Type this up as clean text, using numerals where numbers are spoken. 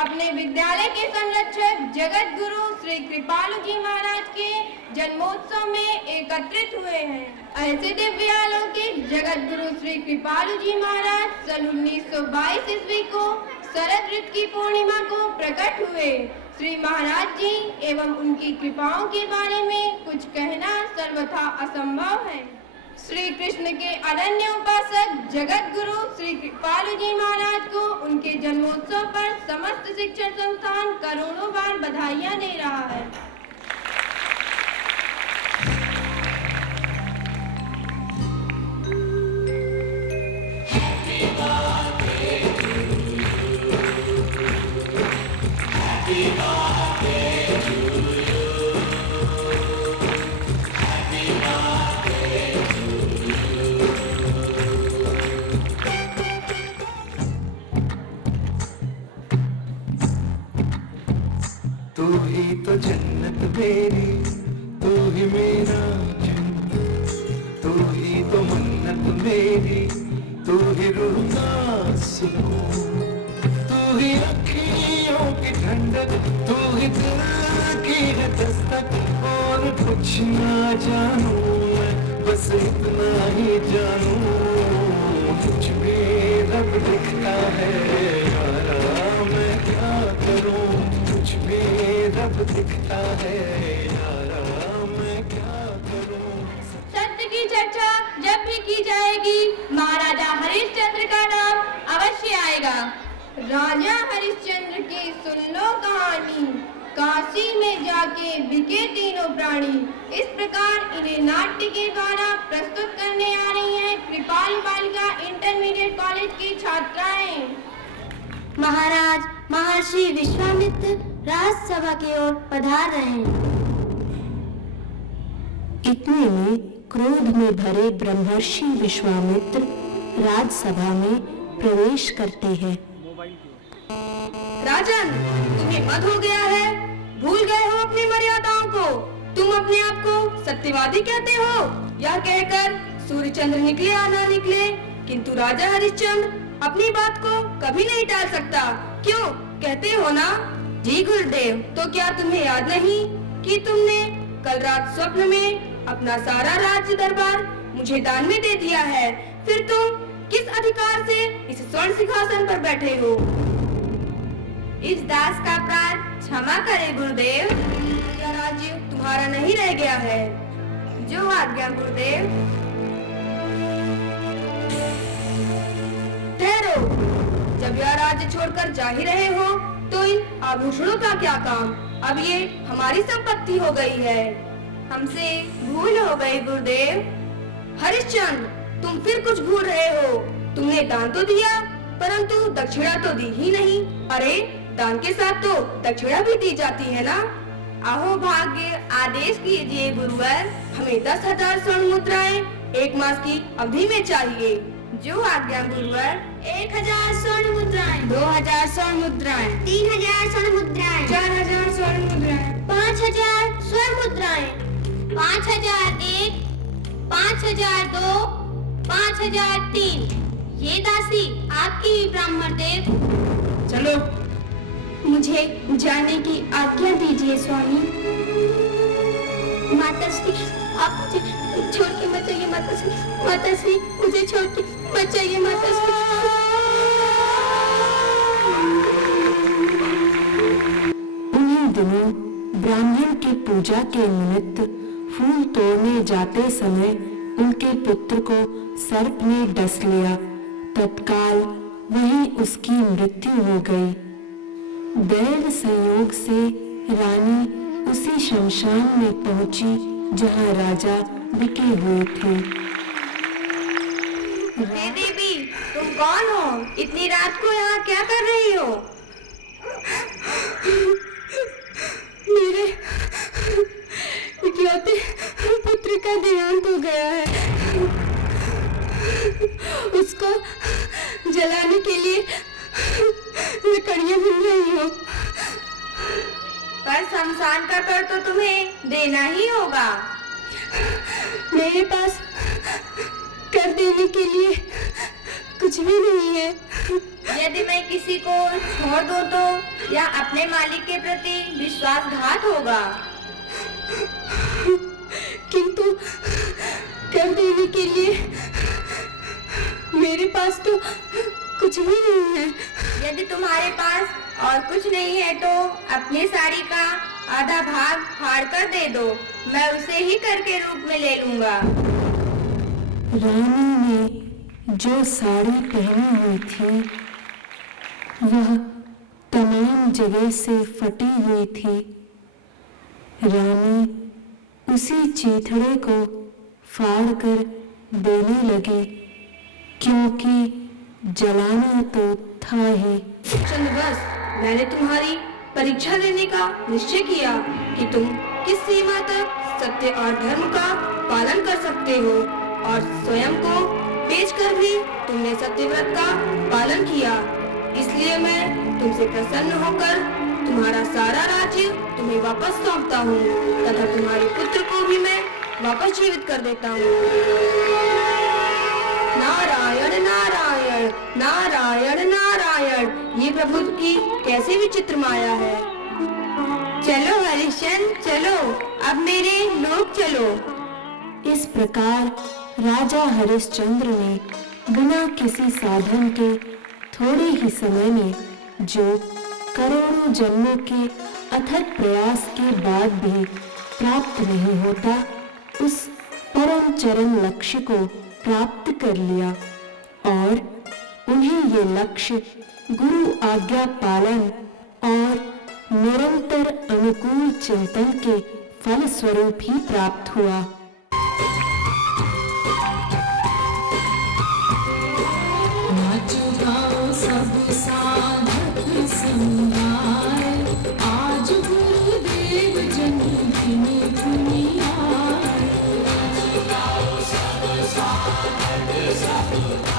अपने विद्यालय के संरक्षक जगत गुरु श्री कृपालु जी महाराज के जन्मोत्सव में एकत्रित हुए हैं। ऐसे दिव्यालौकिक जगत गुरु श्री कृपालु जी महाराज सन 1922 ईस्वी को शरद ऋतु की पूर्णिमा को प्रकट हुए। श्री महाराज जी एवं उनकी कृपाओं के बारे में कुछ कहना सर्वथा असंभव है। श्री कृष्ण के अनन्य उपासक जगत गुरु श्री कृपालु जी महाराज को उनके जन्मोत्सव पर समस्त शिक्षण संस्थान करोड़ों बार बधाइयां दे रहा है। तू ही तो जन्नत मेरी, तू ही मेरा जन्नत, तू ही तो मन्नत मेरी, तू ही रूह का सुकून, तू ही अखियों की ठंडक, तू ही दिल की है दस्तक। और कुछ ना जानू मैं, बस इतना ही जानू, कुछ भी रब दिखता है यारा, मैं क्या करूं, कुछ भी रब दिखता है यारा, मैं क्या करूं। सत्य की चर्चा जब भी की जाएगी महाराजा हरिश्चंद्र का नाम अवश्य आएगा। राजा हरिश्चंद्र की सुन लो कहानी, काशी में जाके बिके तीनों प्राणी। इस प्रकार इन्हें नाट्य के द्वारा प्रस्तुत करने आ रही हैं कृपाल बालिका इंटरमीडिएट कॉलेज की छात्राएं। महाराज महर्षि विश्वामित्र राजसभा की ओर पधार रहे हैं। इतने में क्रोध में भरे ब्रह्मर्षि विश्वामित्र राजसभा में प्रवेश करते हैं। राजन, तुम्हें मद हो गया है, भूल गए हो अपनी मर्यादाओं को। तुम अपने आप को सत्यवादी कहते हो। यह कहकर सूर्यचंद्र निकले या ना निकले, किंतु राजा हरिश्चंद्र अपनी बात को कभी नहीं टाल सकता। क्यों कहते हो ना? जी गुरुदेव। तो क्या तुम्हें याद नहीं कि तुमने कल रात स्वप्न में अपना सारा राज्य दरबार मुझे दान में दे दिया है? फिर तुम किस अधिकार से इस स्वर्ण सिंहासन पर बैठे हो? इस दास का अपराध क्षमा करे गुरुदेव। यह राज्य तुम्हारा नहीं रह गया है। जो आज्ञा गुरुदेव। ठहरो, जब यह राज्य छोड़कर जा ही रहे हो तो इन आभूषणों का क्या काम? अब ये हमारी संपत्ति हो गई है। हमसे भूल हो गई गुरुदेव। हरिश्चंद्र, तुम फिर कुछ भूल रहे हो। तुमने दान तो दिया परंतु दक्षिणा तो दी ही नहीं। अरे दान के साथ तो दक्षिणा भी दी जाती है ना? अहो भाग्य, आदेश कीजिए गुरुवर। हमें 10,000 स्वर्ण मुद्राएं 1 मास की अवधि में चाहिए। जो आज्ञा गुरुवर। 1,000 स्वर्ण मुद्राएं, 2,000 स्वर्ण मुद्राएं, 3,000 स्वर्ण मुद्राएं, 4,000 स्वर्ण मुद्राएं, 5,000 स्वर्ण मुद्राएं, 5,001, 5,002, 5,003। ये दासी आपकी ही ब्राह्मण देव। चलो, मुझे जाने की आज्ञा दीजिए स्वामी। माताश्री, आप मुझे छोड़ के मत जाइए। माताश्री, माताश्री, मुझे छोड़ के मत जाइए माताश्री। उन्हीं दिनों ब्राह्मण की पूजा के निमित्त फूल तोड़ने जाते समय उनके पुत्र को सर्प ने डस लिया। तत्काल वहीं उसकी मृत्यु हो गई। दैव संयोग से रानी उसी शमशान में पहुंची जहां राजा बिके हुए थे। हे देवी, तुम कौन हो? इतनी रात को यहाँ क्या कर रही हो? मेरे इकलौते पुत्र का देहांत हो गया है। उसको जलाने के लिए लकड़ियां मिल रही हो। पर शमशान का कर तो तुम्हें देना ही होगा। मेरे पास कर देने के लिए कुछ भी नहीं है। यदि मैं किसी को छोड़ दूं तो यह अपने मालिक के प्रति विश्वासघात होगा। किंतु कर देने के लिए मेरे पास तो कुछ भी नहीं है। यदि तुम्हारे पास और कुछ नहीं है तो अपनी साड़ी का आधा भाग फाड़ कर दे दो, मैं उसे ही कर के रूप में ले लूंगा। रानी ने जो साड़ी पहनी हुई थी वह तमाम जगह से फटी हुई थी। रानी उसी चीथड़े को फाड़ कर देने लगी, क्योंकि जलाना तो था ही। चंद्रवंश, मैंने तुम्हारी परीक्षा लेने का निश्चय किया कि तुम किस सीमा तक सत्य और धर्म का पालन कर सकते हो, और स्वयं को बेचकर भी तुमने सत्यव्रत का पालन किया। इसलिए मैं तुमसे प्रसन्न होकर तुम्हारा सारा राज्य तुम्हें वापस सौंपता हूँ तथा तुम्हारे पुत्र को भी मैं वापस जीवित कर देता हूँ। नारायण नारायण नारायण नारायण, ये प्रभु की कैसी विचित्र माया है। चलो हरिश्चंद्र चलो, अब मेरे लोग चलो। इस प्रकार राजा हरिश्चंद्र ने बिना किसी साधन के थोड़े ही समय में, जो करोड़ों जन्मों के अथक प्रयास के बाद भी प्राप्त नहीं होता, उस परम चरम लक्ष्य को प्राप्त कर लिया। और उन्हें ये लक्ष्य गुरु आज्ञा पालन और निरंतर अनुकूल चिंतन के फल स्वरूप ही प्राप्त हुआ। सब साधक संगाय, आज गुरुदेव जन्मदिन दुनिया। सब साधक सब